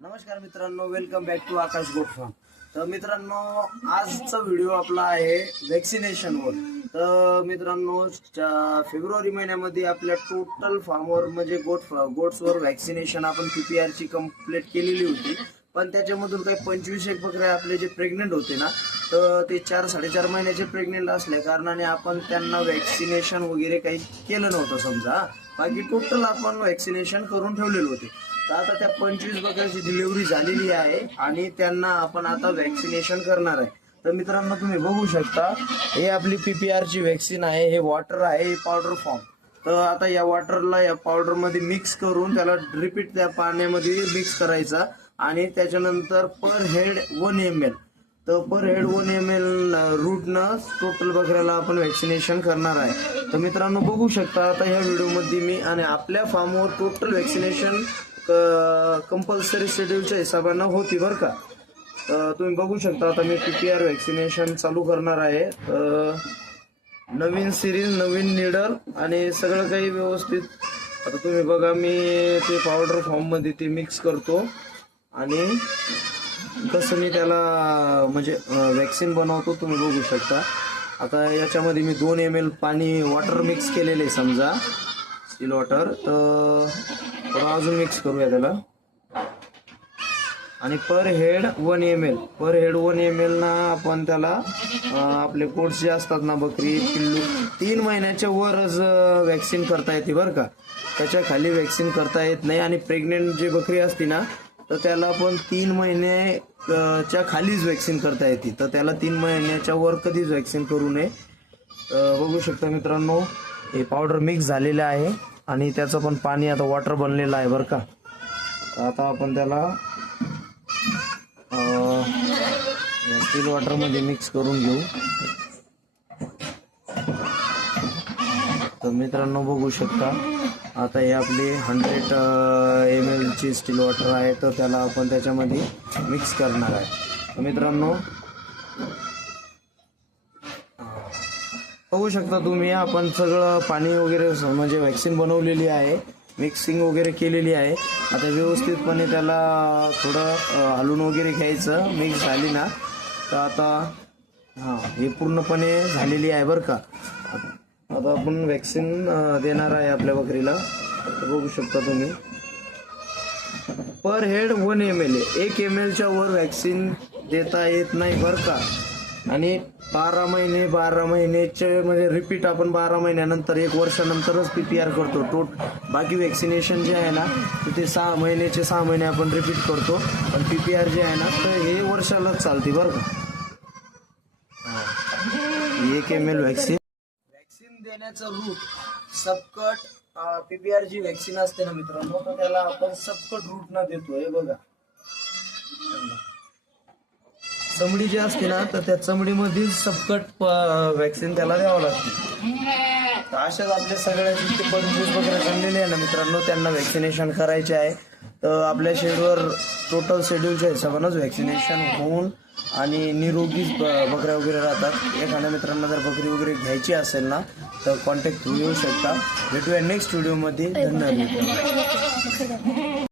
नमस्कार मित्रांनो, welcome back to Akash goat farm. तर मित्रांनो, आजचा व्हिडिओ आपला आहे वॅक्सिनेशनवर. तर मित्रांनो, फेब्रुवारी महिन्यामध्ये आपल्या टोटल फार्मवर म्हणजे गोट्सवर वॅक्सिनेशन आपण PPR ची कंप्लीट केलेली होती. पण त्याच्यामधून काही 25 एक बकरे आपले जे प्रेग्नेंट होते ना, तर ते 4-4.5 महिन्याचे प्रेग्नेंट असल्या कारणाने आपण त्यांना वॅक्सिनेशन वगैरे काही केलं नव्हतं समजा. बाकी टोटल आपण वॅक्सिनेशन करून ठेवलेले होते. तर आता त्या 25 बकऱ्याची डिलिव्हरी झालेली आहे आणि त्यांना आपण आता वॅक्सिनेशन करणार आहे. तर मित्रांनो, तुम्ही बघू शकता, हे आपली PPR ची वॅक्सिन आहे. हे वॉटर आहे, हे पावडर फॉर्म. तर आता या वॉटरला या पावडर मध्ये मिक्स करून त्याला रिपीट त्या पाण्यामध्ये मिक्स करायचा आणि त्याच्यानंतर पर हेड 1 ml. तर पर हेड 1 ml रूटनं टोटल बकऱ्याला आपण वॅक्सिनेशन करणार आहे. तर मित्रांनो, बघू शकता आता ह्या व्हिडिओमध्ये मी आणि आपल्या फार्मवर टोटल वॅक्सिनेशन कंपल्सरी शेड्यूलच्या हिशोबानं होती बरं का. तुम्ही बघू शकता आता मी PPR वॅक्सिनेशन चालू करणार आहे. नवीन सिरीज, नवीन निडल आणि सगळं काही व्यवस्थित. आता तुम्ही बघा, मी ते पावडर फॉर्म मध्ये ते मिक्स करतो आणि कसं मी त्याला म्हणजे वॅक्सिन बनवतो तुम्ही बघू शकता. आता याच्यामध्ये मी 2 ml पाणी वॉटर मिक्स केलेले समजा, स्टील वॉटर. तर थोडं अजून मिक्स करूया त्याला आणि पर हेड 1 ml ना आपण त्याला आपले कोट्स जे असतात ना, बकरी पिल्लू 3 महिन्याच्या वरच वॅक्सिन करता येते बरं का. त्याच्या खाली वॅक्सिन करता येत नाही. आणि प्रेग्नेंट जे बकरी असते ना, तर त्याला पण 3 महिन्याच्या खालीच वॅक्सिन करता येते. तर त्याला 3 महिन्याच्या वर कधीच वॅक्सिन करू नये. बघू शकता मित्रांनो, हे पावडर मिक्स झालेलं आहे आणि त्याचं पण पाणी आता वॉटर बनलेलं आहे बरं का. आता आपण त्याला स्टील वॉटरमध्ये मिक्स करून घेऊ. तर मित्रांनो, बघू शकता आता हे आपली 100 ml ची स्टील वॉटर आहे. तर त्याला आपण त्याच्यामध्ये मिक्स करणार आहे. तर मित्रांनो, बघू शकता तुम्ही, आपण सगळं पाणी वगैरे म्हणजे वॅक्सिन बनवलेली आहे, मिक्सिंग वगैरे केलेली आहे. आता व्यवस्थितपणे त्याला थोडं हलवून वगैरे घ्यायचं. मिक्स झाली ना, तर आता हे पूर्णपणे झालेली आहे बरं का. आता आपण वॅक्सिन देणार आहे आपल्या बकरीला. बघू शकता तुम्ही, पर हेड 1 ml 1 ml च्या वर वॅक्सिन देता येत नाही बरं का. आणि 12 महिन्याचे म्हणजे रिपीट आपण 12 महिन्यानंतर 1 वर्षानंतरच PPR करतो. बाकी वॅक्सिनेशन जे आहे ना, तर ते 6 महिने आपण रिपीट करतो. पण PPR जे आहे ना, तर हे वर्षालाच चालते बरं का. 1 ml वॅक्सिन देण्याचं रूट सबकट. PPR जी वॅक्सिन असते ना मित्रांनो, तर त्याला आपण सबकट रूट न देतो. हे बघा, चमडी जी असते ना, तर त्या चमडीमध्ये सबकट वॅक्सिन त्याला द्यावं लागते. तर अशाच आपल्या सगळ्याचे 25 बकऱ्या जमलेले आहे ना मित्रांनो, त्यांना वॅक्सिनेशन करायचे आहे. तर आपल्या शेडवर टोटल शेड्यूलच्या हिशोबानंच वॅक्सिनेशन होऊन आणि निरोगी बकऱ्या वगैरे राहतात. एखाद्या मित्रांना जर बकरी वगैरे घ्यायची असेल ना, तर कॉन्टॅक्ट येऊ शकता. भेटूया नेक्स्ट व्हिडिओमध्ये. धन्यवाद.